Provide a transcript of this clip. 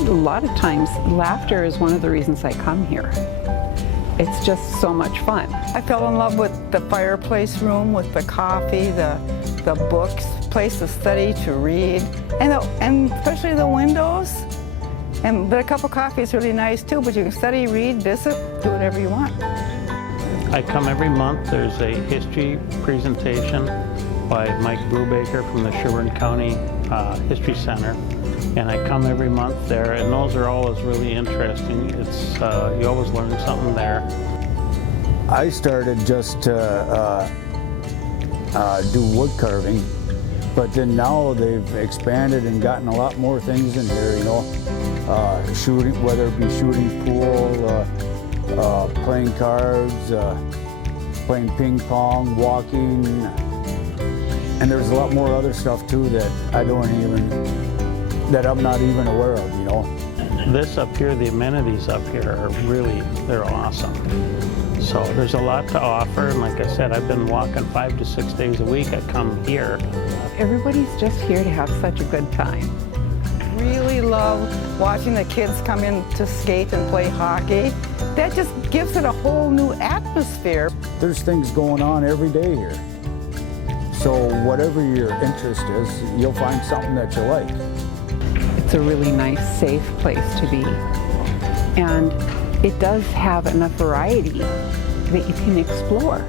A lot of times, laughter is one of the reasons I come here. It's just so much fun. I fell in love with the fireplace room, with the coffee, the books, place to study, to read, and especially the windows. But a cup of coffee is really nice too, but you can study, read, visit, do whatever you want. I come every month. There's a history presentation by Mike Brubaker from the Sherburne County History Center. And I come every month there, and those are always really interesting. It's you always learn something there. I started just to do wood carving, but then now they've expanded and gotten a lot more things in here, you know. Shooting, whether it be shooting pool, playing cards, playing ping pong, walking, and there's a lot more other stuff too that I'm not even aware of, you know. This up here, the amenities up here are really, they're awesome. So there's a lot to offer, and like I said, I've been walking 5 to 6 days a week. I come here. Everybody's just here to have such a good time. Really love watching the kids come in to skate and play hockey. That just gives it a whole new atmosphere. There's things going on every day here. So whatever your interest is, you'll find something that you like. It's a really nice, safe place to be. And it does have enough variety that you can explore.